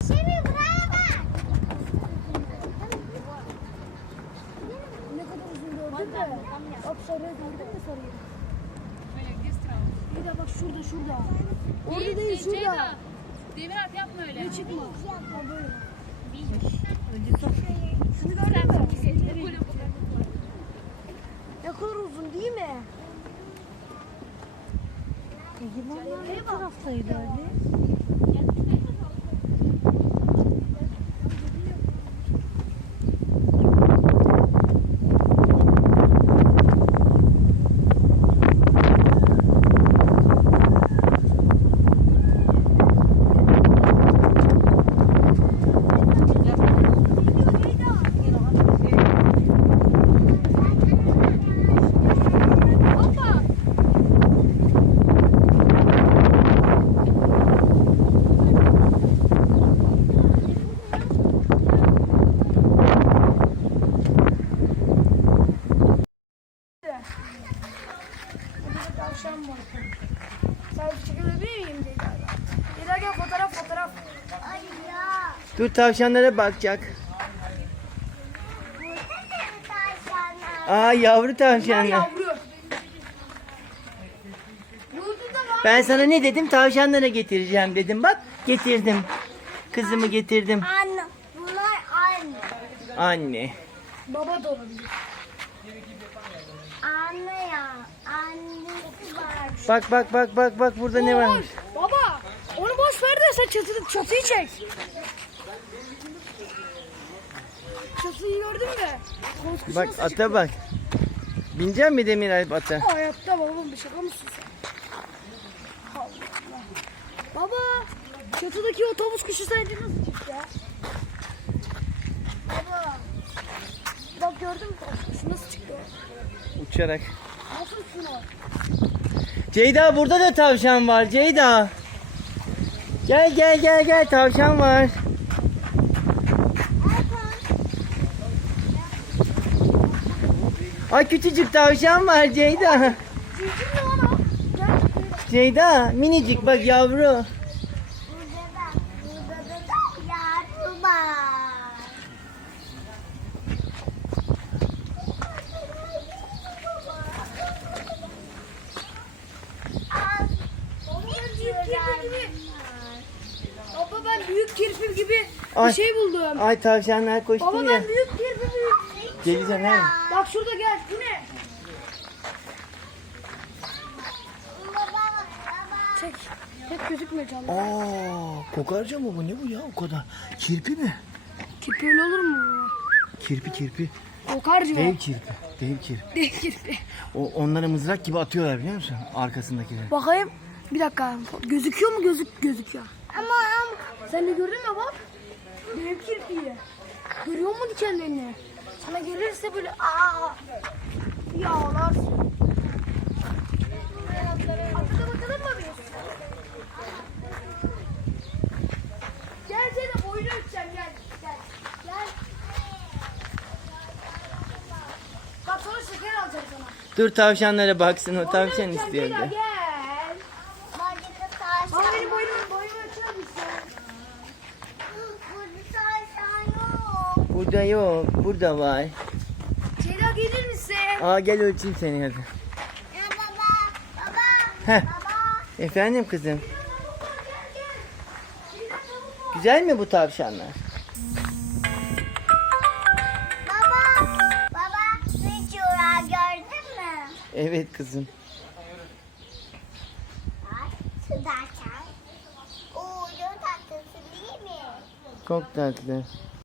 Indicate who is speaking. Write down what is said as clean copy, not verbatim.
Speaker 1: Şimdi buraya bak.
Speaker 2: Ne kadar uzun gördün de. Bak sarıya gördün mü sarıyı? Bir de bak şurada. Orada değil şurada.
Speaker 3: Demir at yapma öyle.
Speaker 2: Ne çıkma. Ha böyle.
Speaker 1: Şunu gördün mü?
Speaker 2: Ne kadar uzun değil mi? Yılanlar ne taraftaydı Ali? Tavşan var. Selfie çekebilir miyim diye galiba. Gel fotoğraf.
Speaker 1: Ay ya.
Speaker 4: Dur tavşanlara bakacak.
Speaker 1: Burada da tavşanlar.
Speaker 4: Aa yavru
Speaker 2: Bunlar
Speaker 4: tavşanlar.
Speaker 2: yavru. Burada da var.
Speaker 4: Ben sana ne dedim? Tavşanlara getireceğim dedim. Bak getirdim. Kızımı getirdim.
Speaker 1: Anne. Bunlar anne.
Speaker 4: Anne.
Speaker 2: Baba da olabilir.
Speaker 1: Anne ya. Annesi var.
Speaker 4: Bak burada ne varmış?
Speaker 2: Baba. Onu boş ver de sen çatıyı çek. Çatıyı gördün mü? Korkusu
Speaker 4: Bak
Speaker 2: nasıl
Speaker 4: ata
Speaker 2: çıktı?
Speaker 4: bak. Binecek mi Demir Alp ata?
Speaker 2: Hayatta babam bir şaka mısın sen? Allah Allah. Baba. Çatıdaki o tavus kuşu sence nasıl çıktı ya? Baba. Bak gördün mü tavus kuşu nasıl çıktı o?
Speaker 4: Uçarak.
Speaker 2: Nasıl şunu?
Speaker 4: Ceyda burada da tavşan var Ceyda. Gel tavşan var. Ay küçücük tavşan var Ceyda.
Speaker 2: Cici mi lan o? Gel.
Speaker 4: Ceyda minicik bak yavru.
Speaker 1: Burada da yavru var. Al.
Speaker 2: Büyük kirpi gibi. Baba ben büyük kirpi gibi
Speaker 4: Ay.
Speaker 2: bir şey buldum.
Speaker 4: Ay tavşanlar koştu
Speaker 2: Baba
Speaker 4: ya.
Speaker 2: ben büyük kirpi büyük.
Speaker 4: Geleceğim he.
Speaker 2: Bak şurada gel. Bu ne? Çek. Tek gözükmüyor canlı.
Speaker 4: Aa, kokarca mı bu? Ne bu ya o kadar? Kirpi mi?
Speaker 2: Kirpi öyle olur mu?
Speaker 4: Kirpi.
Speaker 2: Kokarcı
Speaker 4: Dev
Speaker 2: mı?
Speaker 4: kirpi. Dev kirpi.
Speaker 2: Dev kirpi.
Speaker 4: Onlara mızrak gibi atıyorlar biliyor musun? Arkasındakileri.
Speaker 2: Bakayım. Bir dakika. Gözüküyor mu? Gözüküyor.
Speaker 1: Ama
Speaker 2: Sen de gördün mü bak? Dev kirpiyi. Görüyor musun dikenlerini? Sana gelirse böyle ya ağlarsın. Atada bakalım mı biz? Gel Zeynep oyunu ölçeceğim gel. Gel. Bak sonra şeker alacağım sana.
Speaker 4: Dur tavşanlara baksın o tavşan
Speaker 2: Oyunu
Speaker 4: istiyor
Speaker 2: ölçeceğim,
Speaker 4: diye.
Speaker 2: Gel.
Speaker 1: burada tavşan.
Speaker 2: Bana benim boyumu ölçer misin?
Speaker 1: Burada tavşan yok.
Speaker 4: Burada yok. Burada var.
Speaker 2: Ceyda gelir misin?
Speaker 4: Aa gel ölçeyim seni hadi.
Speaker 1: Ya baba.
Speaker 4: Heh.
Speaker 1: Baba.
Speaker 4: Efendim kızım. Güzel mi bu tavşanlar?
Speaker 1: Baba videoyu gördün mü?
Speaker 4: Evet kızım.
Speaker 1: Bak şu tavşan. Oo çok tatlısı değil mi?
Speaker 4: Çok tatlı.